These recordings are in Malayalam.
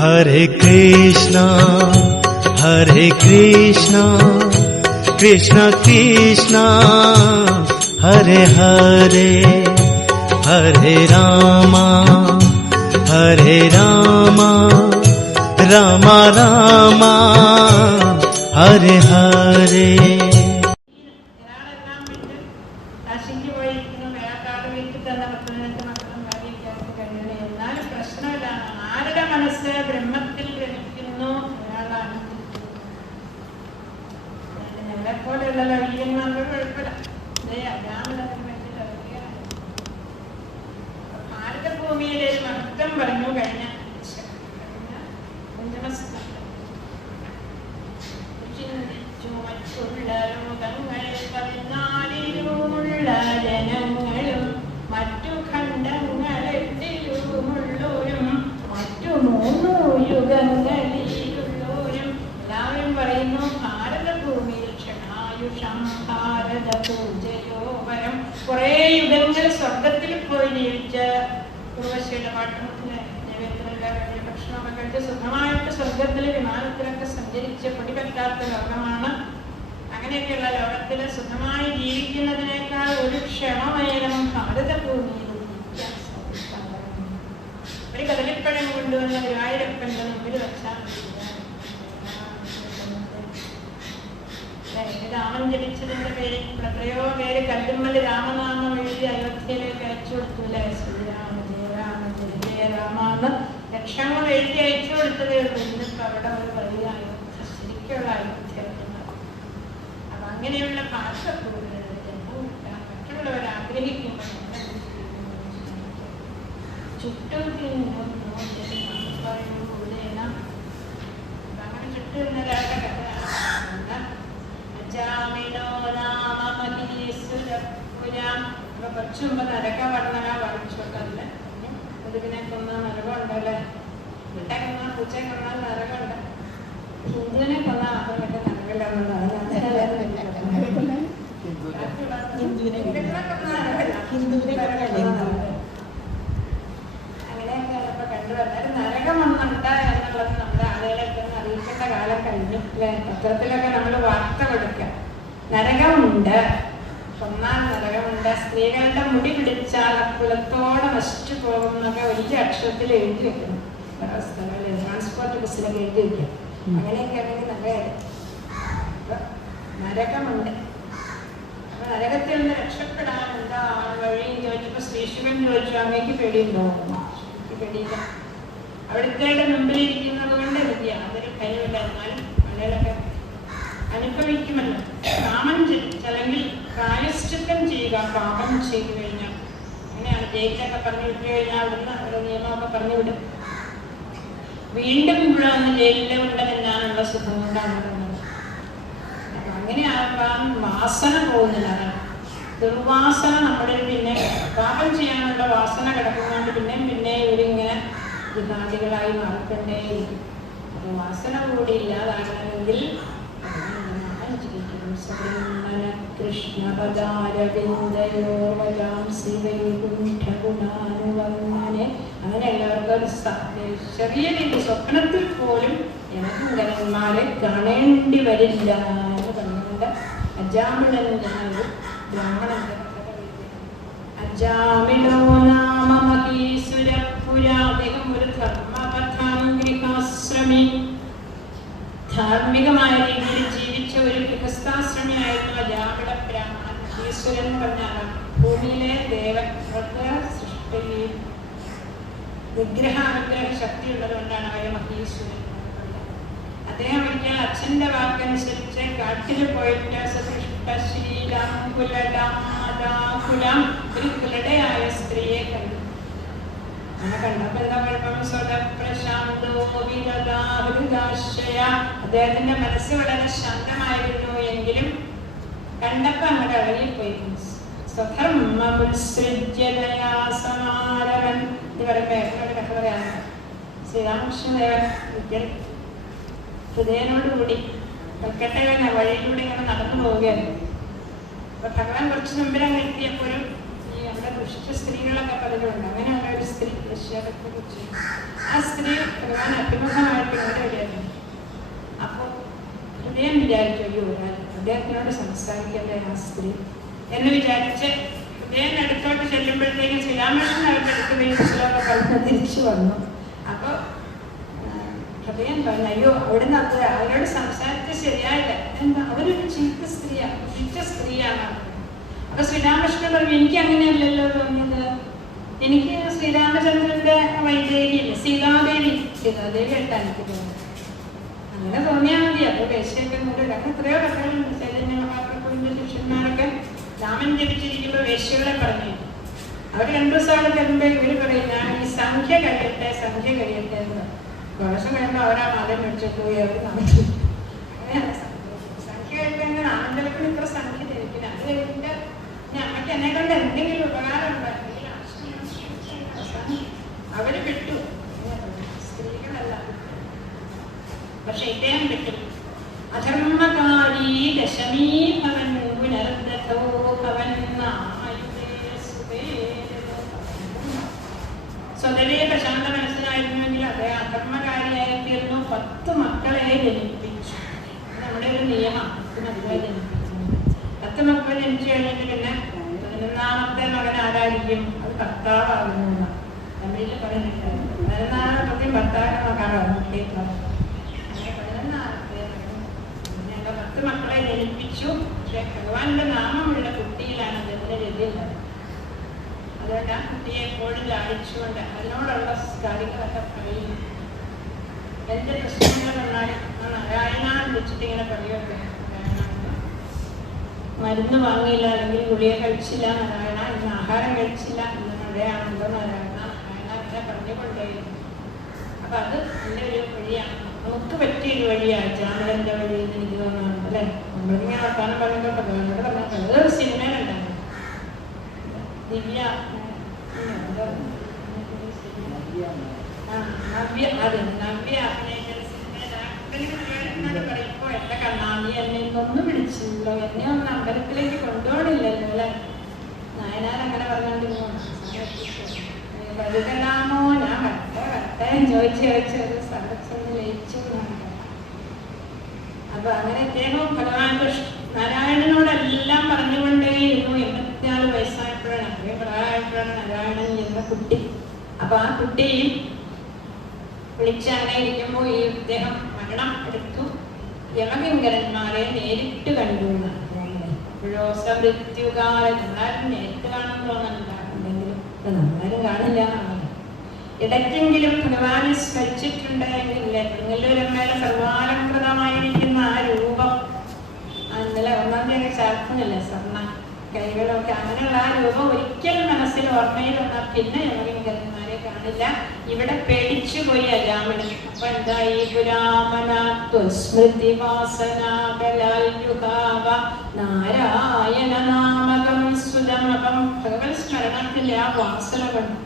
Hare Krishna, Krishna Krishna, Hare Hare, Hare Rama, Rama Rama, Hare Hare. ബ്രഹ്മത്തിൽ രമിക്കുന്നു, അയാൾ ആനന്ദിക്കുന്നു. ഞങ്ങളെപ്പോലെയുള്ള ലൗകികന്മാർക്ക് കുഴപ്പമില്ല. ഭാരതഭൂമിയിലെ മഹത്വം പറഞ്ഞു കഴിഞ്ഞ മറ്റുള്ള ലോകങ്ങൾ 14 ജനങ്ങളും മറ്റു ഖണ്ഡങ്ങളെത്തിലുമുള്ളവരും മറ്റു 3 യുഗങ്ങളിലുള്ളവരും എല്ലാവരും പറയുന്നു ഭാരതഭൂമിയിൽ ക്ഷണായുഷം ഭാരത പൂജയോപരം. കുറെ യുഗങ്ങൾ സ്വർഗത്തിൽ പോയി ജീവിച്ച ഉർവശിയുടെ പാട്ടത്തിലെ നൈവേദ്യം ഭക്ഷണമൊക്കെ കഴിച്ച് സുഖമായിട്ട് സ്വർഗത്തിലെ വിമാനത്തിലൊക്കെ സഞ്ചരിച്ച് പൊടിപറ്റാത്ത ലോകമാണ്. അങ്ങനെയൊക്കെയുള്ള ലോകത്തിൽ സുഖമായി ജീവിക്കുന്നതിനേക്കാൾ ഒരു ക്ഷമമേലും ഭാരതഭൂമിയിൽ ജീവിക്കാൻ സാധിക്കാം. ഒരു കദളിപ്പഴം കൊണ്ടുവന്ന ഗുരുവായൂരപ്പൻ്റെ മുമ്പിൽ വെച്ചാൽ രാമൻ ജപിച്ചതിന്റെ പേരിൽ എത്രയോ പേര് കല്ലുമ്മൽ രാമനാമം എഴുതി അയോധ്യയിലേക്ക് അയച്ചു കൊടുത്തൂല്ലേ? ശ്രീരാമ ജയ രാമ ജയ ജയ രാമാന്ന് ലക്ഷങ്ങൾ എഴുതി അയച്ചു കൊടുത്തതേ ഉള്ളൂ. ഇന്നിപ്പോ അവിടെ ഒരു വലിയ അയോധ്യ, ശരിക്കുള്ള അയോധ്യ. അപ്പൊ അങ്ങനെയുള്ള ഭാഷപ്പൂരിൽ മറ്റുള്ളവർ ആഗ്രഹിക്കുമ്പോൾ ചുറ്റും അങ്ങനെ ചുറ്റും ഒരാളുടെ കഥയാണ്. കുറച്ചു മുമ്പ് നരക വർണ്ണന പഠിച്ചോട്ടല്ലേ? കൊതുകിനെ കൊന്ന നരകമുണ്ടല്ലേ? മുട്ട കൊന്ന പൂച്ച കൊന്ന നരകമുണ്ട്. ഹിന്ദുവിനെ കൊന്ന ആദ്യമൊക്കെ നരകില്ലെന്നുള്ളതാണ്. അങ്ങനെയൊക്കെ ഇപ്പൊ കണ്ടുവരുന്നത് നരകമൊന്നുണ്ട് എന്നുള്ളത് നമ്മുടെ ആളുകളൊക്കെ അറിയിക്കേണ്ട കാലം കഴിഞ്ഞു അല്ലെ? പത്രത്തിലൊക്കെ നമ്മൾ വാർത്ത കൊടുക്കുക, നരകമുണ്ട്, കൊന്നാൽ നരകമുണ്ട്, സ്ത്രീകളുടെ മുടി പിടിച്ചാൽ കുലത്തോടെ നശിച്ചു പോകും എന്നൊക്കെ വലിയ അക്ഷരത്തിൽ എഴുതി വെക്കണം. സ്ഥലങ്ങളിൽ ട്രാൻസ്പോർട്ട് ബസ്സിലൊക്കെ എഴുതി വെക്കാം. അങ്ങനെയൊക്കെ ആണെങ്കിൽ നല്ല നരകമുണ്ട്. അപ്പൊ നരകത്തിൽ നിന്ന് രക്ഷപ്പെടാൻ എന്താ വഴിയും ചോദിച്ചപ്പോ ശ്രീശുഖൻ ചോദിച്ചു, അങ്ങേക്ക് പേടിയുണ്ടോ? എനിക്ക് പേടിയില്ല, അവിടുത്തെ മുമ്പിലിരിക്കുന്നത് കൊണ്ട് എനിക്ക് യാതൊരു ഭയമില്ല. എന്നാലും ആളുകളൊക്കെ അനുഭവിക്കുമല്ലോ. കാമം അല്ലെങ്കിൽ പ്രായശ്ചിത്തം ചെയ്യുക, പാപം ചെയ്തു കഴിഞ്ഞാൽ. അങ്ങനെയാണ് ജയിലൊക്കെ പറഞ്ഞു വിട്ടു കഴിഞ്ഞാൽ അവിടുന്ന് ഒരു നിയമമൊക്കെ പറഞ്ഞു വിടും. വീണ്ടും ഇവിടെ വന്ന് ജയിലിൽ ഉണ്ടെന്നാണുള്ള സുഖം കൊണ്ടാണ് പറയുന്നത്. അപ്പൊ അങ്ങനെ ആകാൻ വാസന പോകുന്നില്ല. ദുർവാസന നമ്മുടെ പിന്നെ പാപം ചെയ്യാനുള്ള വാസന കിടക്കുന്നതുകൊണ്ട് പിന്നെ ഇവരിങ്ങനെ വിനാദികളായി മാറിക്കൊണ്ടേയിരിക്കും. അപ്പൊ വാസന കൂടി ഇല്ലാതാകണമെങ്കിൽ അങ്ങനെ എല്ലാവർക്കും ഒരു ചെറിയ രീതി സ്വപ്നത്തിൽ പോലും യമകിങ്കരന്മാരെ കാണേണ്ടി വരില്ല എന്ന് പറഞ്ഞുകൊണ്ട് അജാമിളൻ എന്നൊരു ബ്രാഹ്മണന്റെ അജാമിളോ നാമ മഹീസുരപുരാ. അദ്ദേഹം ഒരു ധർമ്മപഥാശ്രമി, ധാർമ്മികമായ രീതിയിൽ ജീവിച്ച ഒരു ഗൃഹസ്ഥാശ്രമിയായിരുന്നു അജാമിള ബ്രാഹ്മണൻ. ഈശ്വരൻ എന്ന് പറഞ്ഞാൽ ഭൂമിയിലെ ദേവൻ സൃഷ്ടി വിഗ്രഹാനുഗ്രഹ ശക്തി ഉള്ളത് കൊണ്ടാണ് അവരെ മഹീശ്വരൻ. അദ്ദേഹം ഒരിക്കൽ അച്ഛന്റെ വാക്കനുസരിച്ച് കാട്ടിൽ പോയിട്ട് ഒരു കുലടയായ സ്ത്രീയെ കണ്ടു. അങ്ങനെ കണ്ടപ്പോ എന്താ കുഴപ്പം? അദ്ദേഹത്തിന്റെ മനസ്സ് വളരെ ശാന്തമായിരുന്നു. എങ്കിലും കണ്ടപ്പോ അങ്ങോട്ട് ഇറങ്ങിപ്പോയി. സ്വധർമ്മമുത്സൃജ്യതയാസമാരവൻ എന്ന് പറയുമ്പോ കഥ പറയാറുണ്ട്. ശ്രീരാമകൃഷ്ണദേവൻ ഒരിക്കൽ ഹൃദയനോടുകൂടി കൽക്കട്ടയിലെ വഴിയിലൂടെ ഇങ്ങനെ നടന്നു പോവുകയായിരുന്നു. അപ്പൊ ഭഗവാൻ കുറച്ച് മുമ്പിലാണ് എത്തിയപ്പോഴും ഈ നമ്മുടെ ദുഷ്ട സ്ത്രീകളൊക്കെ പലരുണ്ട്. അങ്ങനെയുള്ള ഒരു സ്ത്രീ ദശരഥനെ കുറിച്ച്, ആ സ്ത്രീ ഭഗവാൻ അഭിമുഖമായിട്ട് ഇവിടെ വരികയായിരുന്നു. അപ്പോൾ ഹൃദയം വിചാരിച്ചു, അയ്യോ അദ്ദേഹത്തിനോട് സംസാരിക്കട്ടെ ആ സ്ത്രീ എന്ന് വിചാരിച്ച് ഹൃദയം അടുത്തോട്ട് ചെല്ലുമ്പോഴത്തേക്കും ശ്രീരാമകൃഷ്ണൻ അവരുടെ അടുത്ത് വീട്ടിലൊക്കെ പറഞ്ഞ് തിരിച്ചു വന്നു. അപ്പോൾ ഹൃദയം പറഞ്ഞു, അയ്യോ അവിടുന്ന് അവരോട് സംസാരിച്ച് ശരിയായില്ല, എന്താ അവരൊരു ചീത്ത സ്ത്രീയാണ്, ചീത്ത സ്ത്രീയാണ്. അപ്പൊ ശ്രീരാമകൃഷ്ണൻ പറഞ്ഞു, എനിക്ക് അങ്ങനെയല്ലല്ലോ തോന്നിയത്, എനിക്ക് ശ്രീരാമചന്ദ്രന്റെ വൈദേഹിയില്ല, സീതാദേവി ആയിട്ടാണ് എനിക്ക് തോന്നുന്നത്. അങ്ങനെ തോന്നിയാൽ മതി. അപ്പൊ വേശ്യൊക്കെ അങ്ങനെ എത്രയോ കഥകളുണ്ട്. ചൈതന്യ മഹാപ്രഭുവിന്റെ ശിഷ്യന്മാരൊക്കെ രാമൻ ജപിച്ചിരിക്കുമ്പോൾ വേശ്യകളെ പറഞ്ഞു. അവർ 2 ദിവസം അവിടെ തരുമ്പോ ഇവര് പറയും, ഞാൻ ഈ സംഖ്യ കഴിയട്ടെ എന്ന് പറഞ്ഞു. ദിവസം കഴിയുമ്പോൾ അവരാ മതം മേടിച്ചിട്ട് പോയി അവർ നടത്തി. അങ്ങനെയാണ് സംഖ്യ കഴിക്കുമ്പോൾ ആനന്ദലത്തിന് ഇത്ര സംഖ്യ ധരിക്കുന്നത്. അത് കഴിഞ്ഞിട്ട് അമ്മയ്ക്ക് എന്നെ കൊണ്ട് എന്തെങ്കിലും ഉപകാരം ഉണ്ടോ, അവര് വിട്ടു, സ്ത്രീകളല്ല. പക്ഷെ ഇദ്ദേഹം വിട്ടു. അധർമ്മകാരി ദശമീ ഭവൻ പുനർദത്തോ ഭവൻ സ്വതവേ പ്രശാന്ത മനസ്സിലായിരുന്നുവെങ്കിൽ അദ്ദേഹം അധർമ്മകാരിയായി തീർന്നു. 10 മക്കളെ ജനിപ്പിച്ചു. നമ്മുടെ ഒരു നിയമം, 10 മക്കളെ ജനിപ്പിച്ചു. 10 മക്കൾ ജനിച്ചു കഴിഞ്ഞിട്ട് പിന്നെ 11ാമത്തെ മകൻ ആരായിരിക്കും, അത് ഭർത്താവാകുന്നു. തമിഴിൽ പറഞ്ഞിട്ടുണ്ട് 11ാമത്തെ ഭർത്താവിനെ നോക്കാറാണ്. 10 മക്കളെ ജനിപ്പിച്ചു. പക്ഷെ ഭഗവാന്റെ നാമമുള്ള കുട്ടിയിലാണ് അദ്ദേഹത്തിന്റെ രതിയുള്ളത്. അതുകൊണ്ട് ആ കുട്ടിയെ എപ്പോഴും ലാളിച്ചുകൊണ്ട് അതിനോടുള്ള കാര്യങ്ങളൊക്കെ പറയുന്നു. എന്റെ പ്രശ്നങ്ങൾ വന്നാൽ നാരായണ വിളിച്ചിട്ട് ഇങ്ങനെ പറയുമൊക്കെ, മരുന്ന് വാങ്ങിയില്ല, അല്ലെങ്കിൽ ഗുളിക കഴിച്ചില്ല നാരായണ, ഇന്ന് ആഹാരം കഴിച്ചില്ല, ഇന്ന് മഴയാണല്ലോ നാരായണ, അങ്ങനെ പറഞ്ഞുകൊണ്ടേയിരുന്നു. അപ്പൊ അത് എൻ്റെ ഒരു വഴിയാണ്, നമുക്ക് പറ്റിയൊരു വഴിയാണ് ചാനലിന്റെ വഴി എന്ന് എനിക്ക് തോന്നുന്നുണ്ട് അല്ലെ. നമ്മളിങ്ങനെ വർത്താനം പറഞ്ഞപ്പോൾ ഭഗവാനോട് പറഞ്ഞ അതൊരു സിനിമയിലുണ്ടായിരുന്നു. ദിവ്യ നവ്യ അഭിനയിച്ച സിനിമ പറയുമ്പോ എന്റെ കണ്ണാടി എന്നെ ഇന്നൊന്നും വിളിച്ചില്ലോ, എന്നെ ഒന്ന് അമ്പലത്തിലേക്ക് കൊണ്ടുപോകണില്ലല്ലോ അല്ലെ. നായനാർ അങ്ങനെ പറഞ്ഞോണ്ടിരുന്നു. വലുതലാമോ ഞാൻ വരട്ടെ ചോദിച്ച് ഒരു സ്ഥലത്തൊന്ന് ലയിച്ചു. അപ്പൊ അങ്ങനെ അദ്ദേഹം ഭഗവാൻ നാരായണനോടെല്ലാം പറഞ്ഞുകൊണ്ടേയിരുന്നു. 84 വയസ്സായപ്പോഴാണ്, അത്രയും പ്രായമായപ്പോഴാണ് നാരായണൻ എന്ന കുട്ടി. അപ്പൊ ആ കുട്ടി വിളിച്ച് അങ്ങനെ ഇരിക്കുമ്പോൾ ഈ അദ്ദേഹം മരണം എടുത്തു. യമകിങ്കരന്മാരെ നേരിട്ട് കണ്ടു എന്നാണ്. ഇപ്പോഴോ സമൃത്യുകാലം നമ്മളാരും നേരിട്ട് കാണാൻ തോന്നുന്നുണ്ടെങ്കിലും നമ്മളാരും കാണില്ല. ഇടയ്ക്കെങ്കിലും ഭഗവാനെ സ്മരിച്ചിട്ടുണ്ടെങ്കിൽ തിരുനെല്ലൂരമ്മയുടെ സർവാലംകൃതമായിരിക്കുന്ന ആ രൂപം, ഇന്നലെ 1-ാം തീയതി ചേർക്കുന്നില്ല സ്വർണ്ണ കൈകളൊക്കെ, അങ്ങനെയുള്ള ആ രൂപം ഒരിക്കലും മനസ്സിൽ ഓർമ്മയിൽ വന്നാൽ പിന്നെ യമകിങ്കരന്മാരെ കാണില്ല. ഇവിടെ പേടിച്ചു പോയി രാമൻ. അപ്പൊ എന്തായി, പുരാമനാത്വസ്മൃതി വാസനാബലാൽയുഗാവ നാരായണ നാമകം സുതം. അപ്പം ഭഗവത് സ്മരണത്തിന്റെ ആ വാസന കൊണ്ട്,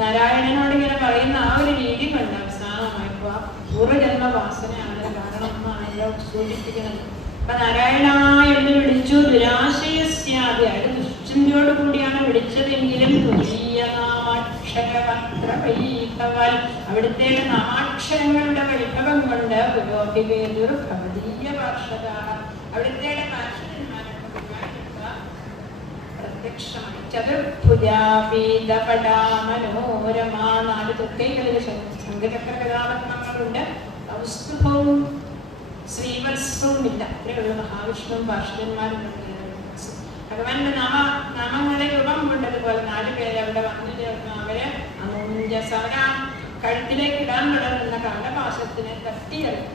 നാരായണനോട് ഇങ്ങനെ പറയുന്ന ആ ഒരു രീതി കൊണ്ട് അവസാനമായപ്പോ ആ പൂർവ്വജന്മ വാസനയാണ് കാരണം എന്നാണല്ലോ സൂചിപ്പിക്കുന്നത്. അപ്പൊ നാരായണ എന്ന് വിളിച്ചു. ദുരാശയസ്യാദി, അയാൾ ദുശ്ചിന്തയോട് കൂടിയാണ് വിളിച്ചതെങ്കിലും അവിടുത്തെ നാമാക്ഷരങ്ങളുടെ വൈഭവം കൊണ്ട് പുരോഹിതേതുർ ഭവതീയ പാർഷദാഹ, അവിടുത്തെ പ്രത്യക്ഷമായി. ചതുർഭുജാപീതപടാമനോരമ, 4 തുർക്കൈകളിൽ ശംഖചക്ര കഥാപത്മങ്ങളുണ്ട്. കൗസ്തുഭവും ശ്രീവത്സവും ഇല്ല. അത്രയുള്ള മഹാവിഷ്ണുവും പാർഷദന്മാരും ഭഗവാന്റെ നാമങ്ങളെ രൂപം കൊണ്ടതുപോലെ 4 പേര് അവിടെ വന്നു ചേർന്നു. അവര് അമുഞ്ചസവന കഴുത്തിലേക്ക് ഇടാൻ തുടങ്ങുന്ന കാലപാശത്തിനെ തട്ടിയെറിഞ്ഞു.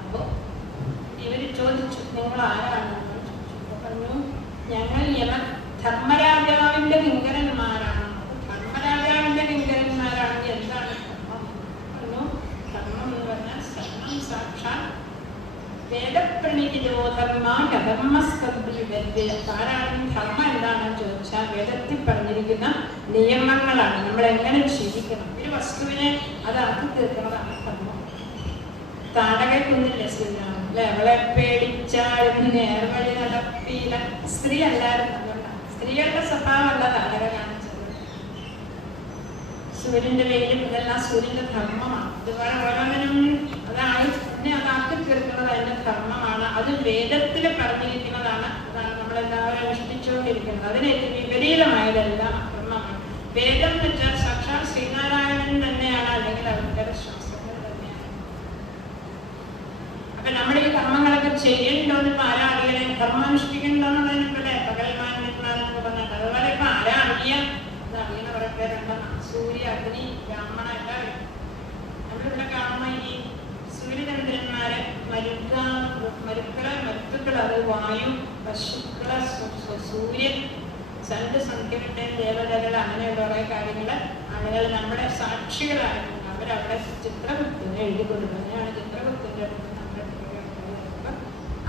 അപ്പോ ഇവര് ചോദിച്ചു, നിങ്ങൾ ആരാണ്? പറഞ്ഞു, ഞങ്ങൾ ധർമ്മരാജാവിന്റെ കിങ്കരന്മാരാണ്. ധർമ്മരാജാവിന്റെ കിങ്കരന്മാരാണെങ്കിൽ എന്താണ് ധർമ്മം? പറഞ്ഞു, ധർമ്മം എന്ന് പറഞ്ഞാൽ ശരണം സാക്ഷാൽ വേദപ്രണിതിരോ ധർമ്മ ധർമ്മസ്കബ്രിവ്യ. ആരാണ് ധർമ്മം എന്താണെന്ന് ചോദിച്ചാൽ വേദത്തിൽ പറഞ്ഞിരിക്കുന്ന നിയമങ്ങളാണ്. നമ്മൾ എങ്ങനെ ജീവിക്കണം, ഒരു വസ്തുവിനെ അതാക്കി തീർക്കുന്നതാണ് ധർമ്മം. താടകയ്ക്കൊന്നുമില്ല ശ്രീരാമൻ അല്ലെ, അവളെ പേടിച്ചാലും നേർവഴി നടപ്പിയില്ല. സ്ത്രീ അല്ലായിരുന്നു, അതുകൊണ്ടാണ് സ്ത്രീകളുടെ സ്വഭാവമല്ല താടക കാണിച്ചത്. സൂര്യന്റെ വെയിലും ഇതെല്ലാം സൂര്യന്റെ ധർമ്മമാണ്. ഇതുപോലെ ഓരോന്നിനും അതാണ് എന്നെ അതാക്കി തീർക്കുന്നത് അതിന്റെ ധർമ്മമാണ്. അത് വേദത്തിൽ പറഞ്ഞിരിക്കുന്നതാണ്. അതാണ് നമ്മളെല്ലാവരും അനുഷ്ഠിച്ചുകൊണ്ടിരിക്കുന്നത്. അതിന് വിപരീതമായതെല്ലാം അധർമ്മമാണ്. വേദം എന്ന് വെച്ചാൽ സാക്ഷാൽ ശ്രീനാരായണൻ തന്നെയാണ്, അല്ലെങ്കിൽ അവരുടെ ശാസ്ത്രങ്ങൾ തന്നെയാണ്. അപ്പൊ നമ്മുടെ ഈ കർമ്മങ്ങളൊക്കെ ചെയ്യണ്ടോന്ന് ഇപ്പൊ ആരാ അറിയണേ? കർമാനുഷ്ഠിക്കണ്ടോന്നുള്ളതിനൊക്കെ പകൽമാനെന്ന് പറഞ്ഞിട്ട് അതുപോലെ ഇപ്പൊ ആരാ അറിയാം? അത് അറിയുന്ന കുറെ പേരുണ്ടെന്നാണ്. സൂര്യ, അഗ്നി, ബ്രാഹ്മണ എല്ലാവരും നമ്മളിവിടെ കാണുന്ന ഈ സൂര്യചന്ദ്രന്മാരെ മരുത്തുക്കൾ, അത് വായു, പശുക്കള്, സൂര്യൻ, സന്ത്, സന്ധ്യവിട്ടൻ, ദേവതകൾ, അങ്ങനെയുള്ള കുറെ കാര്യങ്ങള് ആളുകൾ നമ്മുടെ സാക്ഷികളായിട്ടുണ്ട്. അവരവിടെ ചിത്രഗുപ്തന് എഴുതി കൊടുക്കുന്നതാണ്. ചിത്രഗുപ്തന്റെ അടുത്ത് നമ്മുടെ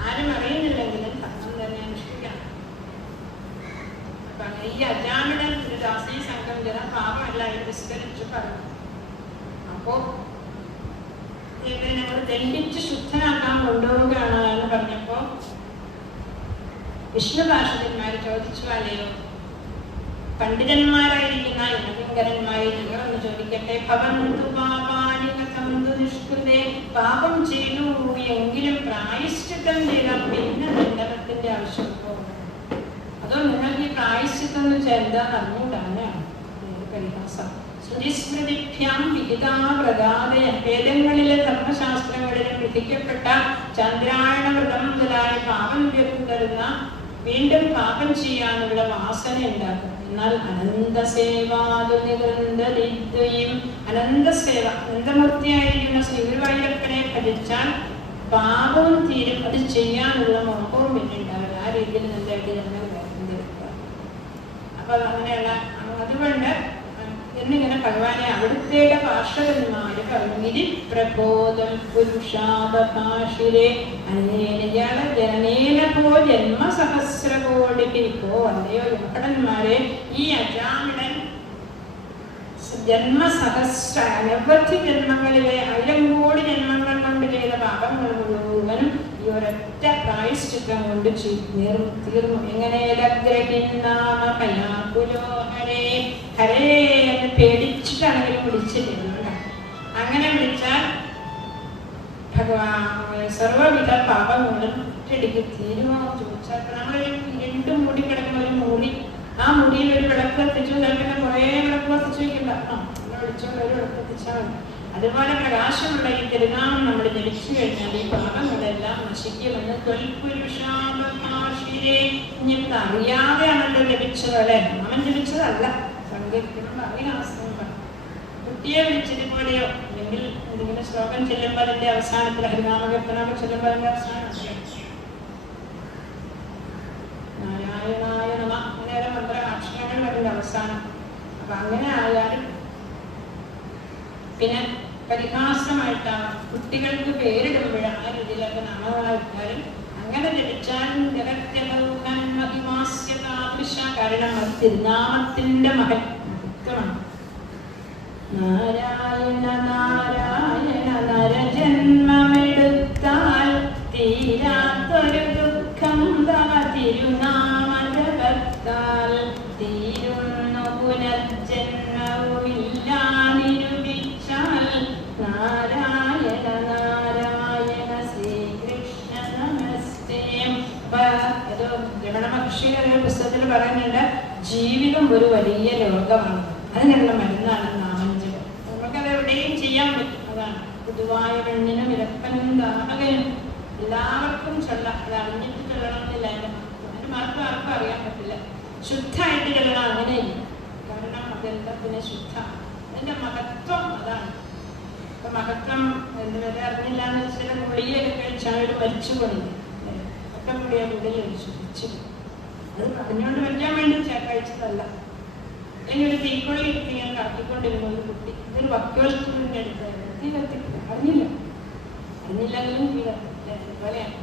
ആരും അറിയുന്നില്ലെങ്കിലും തത്വം തന്നെ അനുഷ്ഠിക്കണം. അപ്പൊ ഈ അജാമിടൻ ഒരു ദാസി സംഘം ജന പാപമെല്ലാം വിസ്തരിച്ചു പറഞ്ഞു. അപ്പോ ഞങ്ങൾ ദണ്ഡിച്ച് ശുദ്ധനാക്കാൻ കൊണ്ടുപോവുകയാണ് എന്ന് പറഞ്ഞപ്പോ വിഷ്ണുഭാഷകന്മാര് ചോദിച്ചു, അല്ലയോ പണ്ഡിതന്മാരായിരിക്കുന്ന യജ്ഞകരന്മാരെ നിങ്ങളൊന്ന് ചോദിക്കട്ടെ, ഭവന്തു പാപാനി കഥന്തു നിഷ്കൃതേ, പാപം ചെയ്തു എങ്കിലും പ്രായശ്ചിത്തം ചെയ്താൽ പിന്നെ ദണ്ഡനത്തിന്റെ ആവശ്യമുണ്ടോ? അതോ നിങ്ങൾക്ക് ഈ പ്രായശ്ചിത്തം എന്ന് വെച്ചാൽ എന്താന്ന് അറിഞ്ഞുകൂടാണ് പരിഹാസം. ശ്രുതിസ്മൃതിഭ്യാം വിഹിതാവ്രതാദയ, വേദങ്ങളിലെ ധർമ്മശാസ്ത്രങ്ങളിലും വിധിക്കപ്പെട്ട ചന്ദ്രായണ വ്രതം മുതലായ പാപം തരുന്ന വീണ്ടും പാപം ചെയ്യാനുള്ള വാസന ഉണ്ടാക്കും. എന്നാൽ അനന്തസേവാതുനികൃന്ദലിദ്വയും, അനന്തസേവ, അനന്തമൂർത്തിയായിരിക്കുന്ന ശ്രീഗുരുവായൂരപ്പനെ ഭജിച്ചാൽ പാപവും തീരും, അത് ചെയ്യാനുള്ള മോഹവും പിന്നെ ഉണ്ടാവില്ല. ആ രീതിയിൽ നല്ലതായിട്ട് ഞങ്ങൾ വരുന്നത്. അപ്പൊ അങ്ങനെയുള്ള അതുകൊണ്ട് എന്നിങ്ങനെ ഭഗവാനെ അവിടുത്തെ പാർഷകന്മാര് പറഞ്ഞു, ഗിരി പ്രബോധം പുരുഷാഭാഷിരെ അനേനയാള ജനനേന പോ ജന്മസഹസ്രകോടി പിരിപ്പോ. അല്ലയോ യമഭടന്മാരെ, ഈ അജാമിടൻ ജന്മസഹസ്ര അനവധി ജന്മങ്ങളിലെ 1000 കോടി ജന്മങ്ങൾ കൊണ്ട് ചെയ്ത പാപങ്ങൾ മുഴുവനും ഈ ഒരൊറ്റ പ്രായശ്ചിത്തം കൊണ്ട് തീർന്നു. എങ്ങനെ ഹരേ ഹരേ എന്ന് പേടിച്ചിട്ടാണെങ്കിലും വിളിച്ചിട്ടില്ല. അങ്ങനെ വിളിച്ചാൽ ഭഗവാൻ സർവവിധ പാപങ്ങളും ഒറ്റയടിക്ക് തീരുമോ ചോദിച്ചാൽ, നമ്മൾ 2 മൂടി കിടക്കുന്ന ഒരു മൂടി, ആ മുടിയിൽ ഒരു വിളക്ക് കത്തിച്ചു, ചിലപ്പോൾ കുറേ വിളക്ക് കത്തിച്ചു വയ്ക്കണ്ട, വിളിച്ചുകൊണ്ട് ഒരു വിളക്ക് കത്തിച്ചാൽ മതി. അതുപോലെ പ്രകാശമുള്ള ഈ തിരുനാമം നമ്മൾ ജപിച്ചു കഴിഞ്ഞാൽ ഈ പാപങ്ങളെല്ലാം നശിക്കുമെന്ന് ത്വൽപുരുഷാഭാഷിരെ. ഇനിയിപ്പോൾ അറിയാതെയാണല്ലോ ലഭിച്ചത്, അല്ലെ? നാമം ജപിച്ചതല്ല, സങ്കീർത്തനം അറിയാസം. കുട്ടിയെ വിളിച്ചതുപോലെയോ അല്ലെങ്കിൽ എന്തെങ്കിലും ശ്ലോകം ചെല്ലുമ്പോൾ അതിന്റെ അവസാനത്തിൽ ഹരിനാമകീർത്തനമൊക്കെ ചെല്ലുമ്പോൾ അതിന്റെ അവസാനം നാരായണായ നമ അങ്ങനെ മന്ത്ര അക്ഷരങ്ങൾ അതിന്റെ അവസാനം. അപ്പൊ അങ്ങനെ ആയാലും പിന്നെ പരിഹാസമായിട്ടാണ് കുട്ടികൾക്ക് പേരിടുമ്പോഴാണ് ആ രീതിയിലൊക്കെ നാമങ്ങളായിട്ടാലും അങ്ങനെ ജപിച്ചാലും ജഗത്യതൗഹന്മഹിമാസ്യതാദൃശ. കാരണം അത് തിരുനാമത്തിന്റെ മഹത്വമാണ്. നാരായണ നാരായണ നരജന്മമെടുത്താൽ തീരാത്തൊരു ദുഃഖം തവ തിരുനാമജപത്താൽ തീരുന്നു പുനർജന്മവുമില്ല നിരൂപിച്ചാൽ. നാരായണ നാരായണ ശ്രീകൃഷ്ണ നമസ്തേ. അപ്പൊ അത് രമണ മഹർഷിയുടെ ഒരു പുസ്തകത്തിൽ പറയുന്നുണ്ട്, ജീവിതം ഒരു വലിയ ലോകമാണ്, അതിനുള്ള മരുന്നാണ് നാമജപം. നമുക്കത് എവിടെയും ചെയ്യാൻ പറ്റും. അതാണ് പൊതുവായ പെണ്ണിനും ഇരപ്പനും ദാഹകനും എല്ലാവർക്കും ചൊല്ലാം. അത് അറിഞ്ഞിട്ട് ചൊല്ലണമെന്നില്ല. അതിന്റെ മഹത്വം ആർക്കും അറിയാൻ പറ്റില്ല. ശുദ്ധമായിട്ട് ചൊല്ലണം, അങ്ങനെയില്ല. കാരണം അതെല്ലാത്തിനെ ശുദ്ധമാണ്. അതിന്റെ മഹത്വം അതാണ്. അപ്പൊ മഹത്വം എന്തുവരെ അറിഞ്ഞില്ല എന്ന് വെച്ചാൽ ഗുളികയൊക്കെ കഴിച്ചാൽ മരിച്ചു പോയില്ലേ, ഒക്കെ ഗുളിക ഗുളിക കഴിച്ചു മരിച്ചു. അത് പറഞ്ഞുകൊണ്ട് മരിക്കാൻ വേണ്ടി കഴിച്ചതല്ല. അല്ലെങ്കിൽ ഒരു തീക്കൊള്ളി എടുത്ത് ഞാൻ കറക്കിക്കൊണ്ടിരുന്ന ഒരു കുട്ടി, ഇതൊരു വക്കോൽത്തിന്റെ അടുത്തായിരുന്നു, തീ കത്തിക്കില്ല, അറിഞ്ഞില്ലെങ്കിലും തീ കത്തില്ല. അതുപോലെയാണ്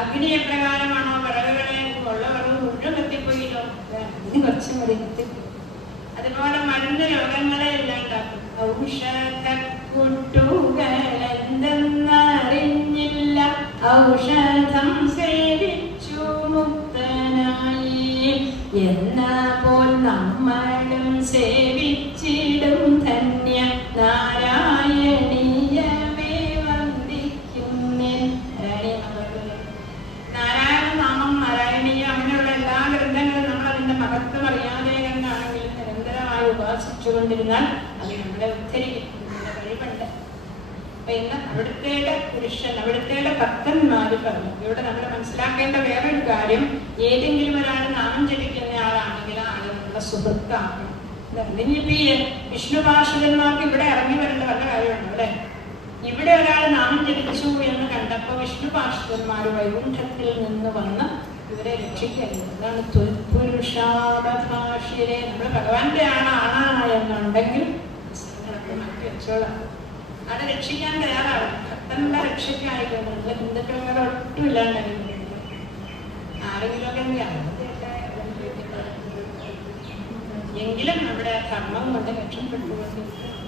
അഗ്നി എപ്രകാരമാണോ വിറകുകളെ ഉള്ള വിറവ് മുഴുവൻ കത്തിപ്പോയില്ലോ, അതിന് കുറച്ചും കൂടി കത്തിപ്പോയി. അതുപോലെ മരുന്ന് രോഗങ്ങളെ ഇല്ലാണ്ടാക്കും. ഔഷധക്കൂട്ടുകളെന്തെന്നറിഞ്ഞില്ല, ഔഷധം സേവിച്ചു മുക്തനായി എന്ന പോൽ നമ്മളും സേവിച്ചിടും ധന്യ നാരായണീയമേ വന്ദിക്കുന്നേൻ. നാരായണ നാമം, നാരായണീയ അങ്ങനെയുള്ള എല്ലാ ഗ്രന്ഥങ്ങളും നമ്മൾ അതിന്റെ മഹത്വം അറിയാതെ കണ്ടാണെങ്കിലും നിരന്തരമായി ഉപാസിച്ചുകൊണ്ടിരുന്നാൽ അത് നമ്മളെ ഉദ്ധരിക്കും. നമ്മുടെ കഴിവുണ്ട്. അപ്പൊ ഇന്ന് അവിടുത്തെ പുരുഷൻ, അവിടുത്തെ ഭക്തന്മാര് പറഞ്ഞു. ഇവിടെ നമ്മൾ മനസ്സിലാക്കേണ്ട വേറൊരു കാര്യം, ഏതെങ്കിലും ഒരാൾ നാമം ജപിക്കുന്ന ആളാണെങ്കിൽ ആള് നമ്മുടെ സുഹൃത്താക്കണം. ഇനിയിപ്പോ ഈ വിഷ്ണുഭാഷകന്മാർക്ക് ഇവിടെ ഇറങ്ങി വരേണ്ട വല്ല കാര്യമുണ്ടോ അല്ലെ? ഇവിടെ ഒരാൾ നാമം ജപിച്ചു എന്ന് കണ്ടപ്പോ വിഷ്ണുഭാഷകന്മാർ വൈകുണ്ഠത്തിൽ നിന്ന് വന്ന് ഇവരെ രക്ഷിക്കരുത്. അതാണ് പുരുഷാഭാഷ്യരെ. നമ്മൾ ഭഗവാന്റെ ആണാണ് എന്നുണ്ടെങ്കിൽ മാറ്റി വെച്ചോളാം. അത് രക്ഷിക്കാൻ തയ്യാറാവും. ഭക്തന്റെ രക്ഷയ്ക്കായിട്ടുണ്ട്. ഹിന്ദുക്കളെ ഒട്ടും ഇല്ലാണ്ടായിരുന്നു. ആരെങ്കിലുമൊക്കെ എങ്കിലും നമ്മുടെ ധർമ്മം കൊണ്ട് രക്ഷപ്പെട്ടുകൊണ്ട്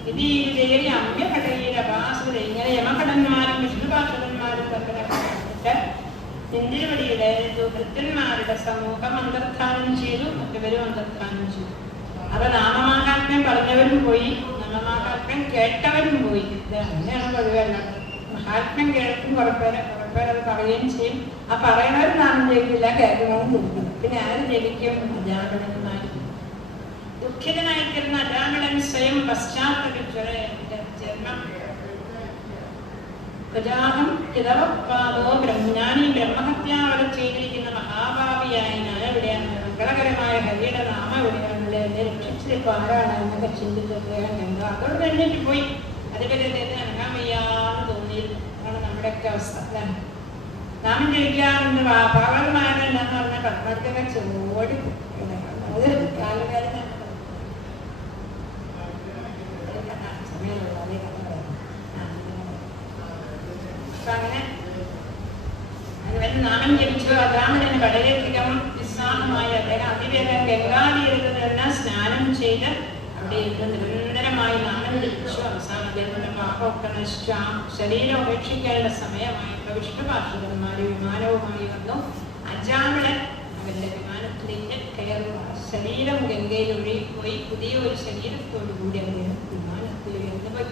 ഇത് ഈ ദേവി അമ്യഘടയിലപാസുര ഇങ്ങനെ യമഘടന്മാരും വിഷ്ണുഭാഷകന്മാരും തമ്മിലിട്ട് ഇന്ദിരവടിയുടെ ഭൃത്യന്മാരുടെ സമൂഹം അന്തർധാനം ചെയ്തു. മറ്റവരും അന്തർധാനം ചെയ്തു. അപ്പൊ നാമമാഹാത്മ്യം പറഞ്ഞവരും പോയി, നാമമാഹാത്മ്യം കേട്ടവരും പോയി. ഇത് അങ്ങനെയാണ് പൊതുവല്ല. മഹാത്മ്യം കേൾക്കും കുറപ്പേരത് പറയുകയും ചെയ്യും. ആ പറയുന്നവർ നാമം ജയിക്കില്ല, കേൾക്കുന്നതും ജയിക്കും. പിന്നെ ആര് ജയിക്കും? അജാമിളന്മാർ. ദുഃഖിതനായിത്തീർന്ന അജാമിളൻ സ്വയം പശ്ചാത്തപിച്ചത് ജന്മം പ്രജാഹം ഹിതവപ്പാദോ ബ്രഹ്മജ്ഞാനി ബ്രഹ്മഹത്യാവത ചെയ്തിരിക്കുന്ന മഹാഭാവിയായ ഞാൻ എവിടെയാണ്? മംഗളകരമായ ഹരിയുടെ നാമം എവിടെയാണല്ലേ? എന്നെ രക്ഷിച്ചിരിപ്പോ ആരാണ് എന്നൊക്കെ ചിന്തിച്ചത് കണ്ടോ? അതോട് കഴിഞ്ഞിട്ട് പോയി. അതുവരെ അനങ്ങാൻ വയ്യാന്ന് തോന്നിയിരുന്നു. അതാണ് നമ്മുടെയൊക്കെ അവസ്ഥ. നാമം ജയിക്കാറുണ്ട്. പാവകന്മാരെ എന്താന്ന് പറഞ്ഞാൽ പത്മടുത്തൊക്കെ ചോടി അത് കാലകാലം അങ്ങനെ അതുവരെ നാമം ജപിച്ചു. ബ്രാഹ്മണന് വളരെയധികം ഉത്സാഹമായി അദ്ദേഹം അതിവേഗം ഗംഗാതീരത്തെല്ലാം സ്നാനം ചെയ്ത് അവിടെ ഇരുന്ന് നിരന്തരമായി നാമം ജപിച്ചു. അവസാനം അദ്ദേഹത്തിന്റെ പാപമൊക്കെ നശിച്ചു. ആ ശരീരം ഉപേക്ഷിക്കാനുള്ള സമയമായപ്പോൾ വിഷ്ണുഭാഷകന്മാര് വിമാനവുമായി വന്നു. അജാമിളൻ അവരുടെ വിമാനത്തിലേക്ക് കയറുക. ശരീരം ഗംഗയിൽ ഒഴുകിപ്പോയി. പുതിയ ഒരു ശരീരത്തോടു കൂടി അദ്ദേഹം വിമാനത്തിൽ ഉയർന്നു പോയി.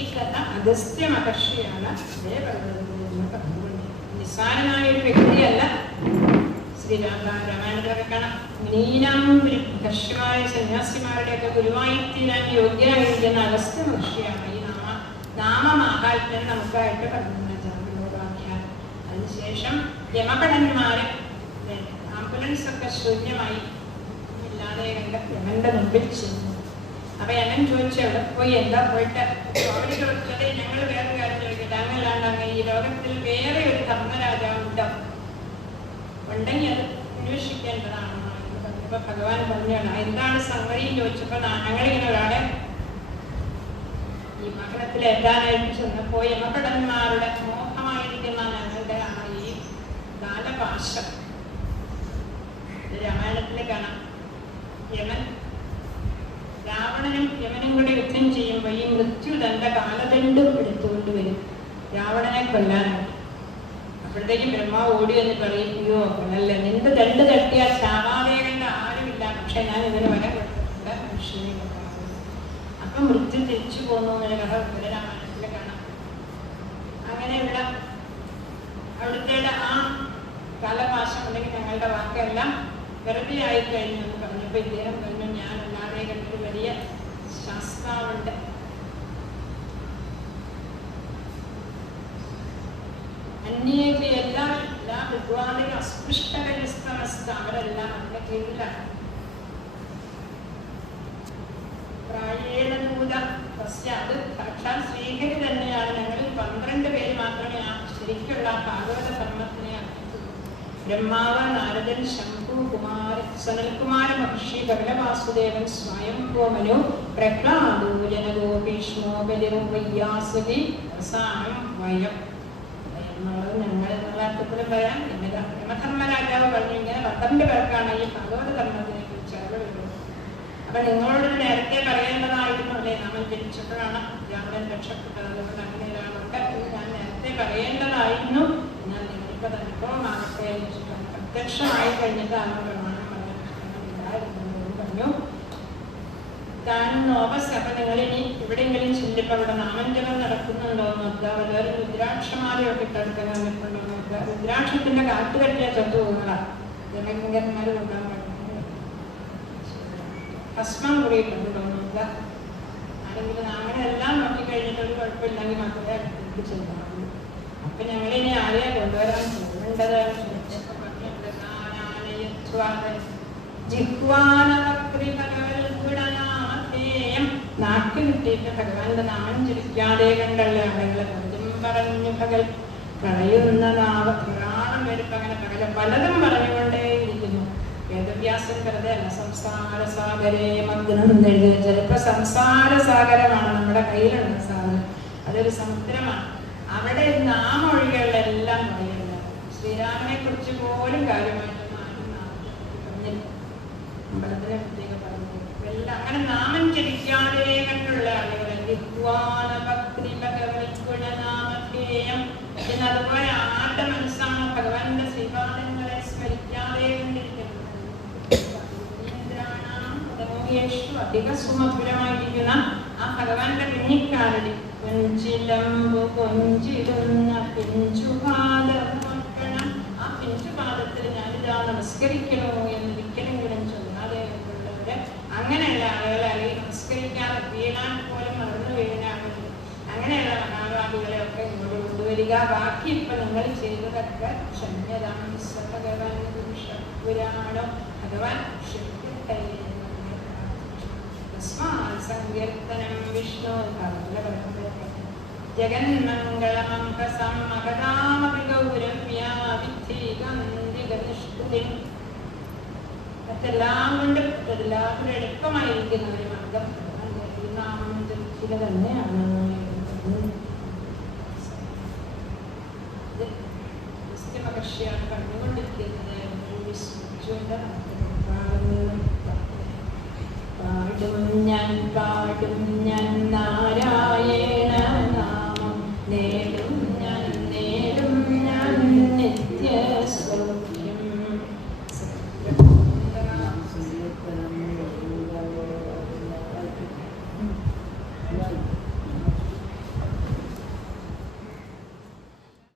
ഈ കഥ അഗസ്ത്യ മഹർഷിയാണ് പറഞ്ഞുകൊണ്ട്. നിസ്സാരനായ ഒരു വ്യക്തിയല്ല. രാമായണത്തിലൊക്കെ കാണാം. മഹർഷിമാരെ സന്യാസിമാരുടെയൊക്കെ ഗുരുവായൂർത്തീരാൻ യോഗ്യനായിരിക്കുന്ന അഗസ്ത്യ മഹർഷിയാണ് ഈ നാമമാഹാത്മ്യം നമുക്കായിട്ട് പറഞ്ഞു ജാമ്യവാക്യാൽ. അതിനുശേഷം യമകടന്മാര് ആംബുലൻസ് ഒക്കെ ശൂന്യമായി ഇല്ലാതെ കണ്ട യമന്റെ മുമ്പിൽ ചെന്നു. അപ്പൊ യമൻ ചോദിച്ചു, എവിടെ പോയി? എന്താ പോയിട്ട്? അവിടെ ചോദിച്ചത്, ഞങ്ങൾ വേറെ കാര്യം ചോദിക്കട്ടെ, അങ്ങനെയല്ലാണ്ട് അങ്ങ് ഈ ലോകത്തിൽ വേറെ ഒരു ധർമ്മരാജാവ് ഉണ്ടോ? ഉണ്ടെങ്കിൽ അത് അന്വേഷിക്കേണ്ടതാണ്. അപ്പൊ ഭഗവാൻ പറഞ്ഞാണ് എന്താണ് സംഗതി ചോദിച്ചപ്പോ ഞങ്ങളിങ്ങനെ ഒരാളെ ഈ മകനത്തിൽ എത്താനായിട്ട് ചെന്നപ്പോ യമകടന്മാരുടെ മോഹമായിരിക്കുന്ന ഞങ്ങളുടെ ഈ കാലപാശം രാമായണത്തിൽ കാണാം. യമൻ രാവണനും യമനും കൂടെ യുദ്ധം ചെയ്യുമ്പോൾ ഈ മൃത്യു തന്റെ കാലദണ്ഡം എടുത്തുകൊണ്ട് വരും രാവണനെ കൊല്ലാനാണ്. അപ്പോഴത്തേക്കും ബ്രഹ്മാവ് ഓടി എന്ന് പറയും, അയ്യോ അല്ല, നിന്റെ ദണ്ട് തട്ടിയാൽ ചാവാതെ കണ്ട ആരുമില്ല, പക്ഷെ ഞാൻ ഇതിന് വരെ കൊടുത്തിട്ടുണ്ട് മനുഷ്യനെ കൊല്ലാതെ. അപ്പൊ മൃത്യു തിരിച്ചു പോന്നു എന്നൊരു കഥ ഇവിടെ രാമായണത്തിൽ കാണാം. അങ്ങനെ ഇവിടെ അവിടുത്തെ ആ കാലപാശം അല്ലെങ്കിൽ ഞങ്ങളുടെ വാക്കെല്ലാം വെറുതെ ആയിക്കഴിഞ്ഞു എന്ന് പറഞ്ഞപ്പോൾ ഇദ്ദേഹം പറഞ്ഞു, ഞാൻ അല്ലാതെ കണ്ടൊരു വലിയ ശാസ്താവുണ്ട്. അന്യേക്ക് എല്ലാ വിദ്വാനും അസ്പൃഷ്ടകരസ്ഥമസ്ത അവരെല്ലാം അതിന്റെ കീഴിലാണ്. പ്രായേണൂത അത് സാക്ഷാൽ ശ്രീഹരി തന്നെയാണ്. ഞങ്ങളിൽ 12 പേര് മാത്രമേ ആ ശരിക്കുള്ള ഭാഗവത ധർമ്മത്തിനെ അറിയത്തുള്ളൂ. ബ്രഹ്മാവ്, നാരദൻ, ശംഭു, സനൽകുമാര മഹർഷി, ബലവാസുദേവൻ, സ്വയംഭൂമനു, പ്രഹ്ലാദോ, ജനകോ, ഭീഷ്മോ, ബലിവും, വയ്യാസുകി, അവസാനം വയം എന്നുള്ളത് ഞങ്ങൾ എന്നുള്ള അർത്ഥത്തിലും പറയാം. യമധർമ്മരാജാവ് പറഞ്ഞു, ഇങ്ങനെ 12 പേർക്കാണ് ഈ ഭാഗവത ധർമ്മത്തിനെ കുറിച്ച് അറിവുള്ളത്. അപ്പൊ നിങ്ങളോട് നേരത്തെ പറയേണ്ടതായിരുന്നു അല്ലേ, നമ്മൾ ജനിച്ചപ്പോഴാണ് രാവണൻ രക്ഷപ്പെട്ടത്, അതുകൊണ്ട് അങ്ങനെ ഒരാളുണ്ട് എന്ന് ഞാൻ നേരത്തെ പറയേണ്ടതായിരുന്നു. ഞാൻ നിങ്ങൾക്കത് അനുഭവമാകട്ടെ എന്ന് വെച്ചിട്ടാണ് പ്രത്യക്ഷമായി കഴിഞ്ഞിട്ടാണ് പ്രമാണം പറയാൻ പറഞ്ഞു. താൻ നോപസ്. അപ്പൊ നിങ്ങളിനി എവിടെയെങ്കിലും ചിന്തിപ്പോ അവിടെ നാമഞ്ജപം നടക്കുന്നുണ്ടോ നോക്കുക, വളരെ രുദ്രാക്ഷമാലയൊക്കെ ഇട്ടെടുക്കാൻ വന്നിട്ടുണ്ടോ നോക്കുക. രുദ്രാക്ഷത്തിന്റെ കാറ്റ് കെട്ടിയ ചത്തു പോകുന്നതാ ജനകന്മാർ കൊണ്ടാൻ പറ്റുന്നത്. ഭസ്മം കൂടിയിട്ടുണ്ടോ നോക്കുക. ആരെങ്കിലും അങ്ങനെ എല്ലാം നോക്കിക്കഴിഞ്ഞിട്ട് ഒരു കുഴപ്പമില്ലെങ്കിൽ മാത്രമേ അടുത്തേക്ക് ചെല്ലാറുള്ളൂ. അപ്പൊ ഞങ്ങളിനി ആരെയാ കൊണ്ടുവരാൻ പോകുന്നുണ്ടത് ചോദിച്ചപ്പോ നാക്ക് കിട്ടിയിട്ട് ഭഗവാന്റെ നാമം ചുരുക്കാതെ കണ്ടുള്ള ആളുകളെ പലതും പറഞ്ഞു പകൽ കളയുന്ന ധാരാളം പേരിപ്പോ അങ്ങനെ പകല പലതും പറഞ്ഞുകൊണ്ടേയിരിക്കുന്നു. വേദവ്യാസൻ വെറുതെ അല്ല സംസാര സാഗരേ മഗ്നം എഴുതിയ. ചിലപ്പോ സംസാര സാഗരമാണ് നമ്മുടെ കയ്യിലുള്ള സാഗരം, അതൊരു സമുദ്രമാണ്. അവിടെ നാമൊഴികളെല്ലാം പറയുന്നത്. ശ്രീരാമനെ കുറിച്ച് പോലും കാര്യമായിട്ട് പറഞ്ഞില്ല, അമ്പലത്തിനെ പ്രത്യേകം പറഞ്ഞു. എല്ലാം അങ്ങനെ നാമം ജപിക്കാതെ കണ്ടുള്ള ആളുകളെ അതുപോലെ ആരുടെ മനസ്സാണ് ഭഗവാന്റെ ശ്രീപാദങ്ങളെ സ്മരിക്കാതെ കണ്ടിരിക്കുന്നത്. അധിക സുമധുരമായിരിക്കുന്ന ആ ഭഗവാന്റെ കുഞ്ഞിക്കാലടി കൊഞ്ചിലമ്പു കൊഞ്ചിടുന്ന പിഞ്ചുപാദം നോക്കണം. ആ പിഞ്ചുപാദത്തിൽ ഞാനിതാ നമസ്കരിക്കണോ എന്നൊരിക്കലെങ്കിലും ചൊല്ലാതെ ഉള്ളവര് അങ്ങനെയുള്ള ആളുകളെ അല്ലെങ്കിൽ നമസ്കരിക്കാതെ വീണാൻ പോലും മറന്നു വീണാണ്. അങ്ങനെയുള്ള മഹാഭാവികളെ ഒക്കെ ഇങ്ങോട്ട് കൊണ്ടുവരിക. ബാക്കി ഇപ്പൊ നിങ്ങൾ ചെയ്തതൊക്കെ ക്ഷമ്യതാം ഭഗവാൻ പുരാണോ ഭഗവാൻ ക്ഷമിക്കട്ടെ. സങ്കീർത്തനം വിഷ്ണു ജഗന്മംഗളമംഗസം മകതാമപി ഗൗരവ്യാവിധികന്തികനിഷ്ഠുതിം. മറ്റെല്ലാം കൊണ്ട് എല്ലാവരും എളുപ്പമായിരിക്കുന്ന ഒരു മാർഗം നാമം ജപിക്കുക തന്നെയാണ്. മഹർഷിയാണ് കണ്ടുകൊണ്ടിരിക്കുന്നത്. പാടും ഞാൻ നാരായണ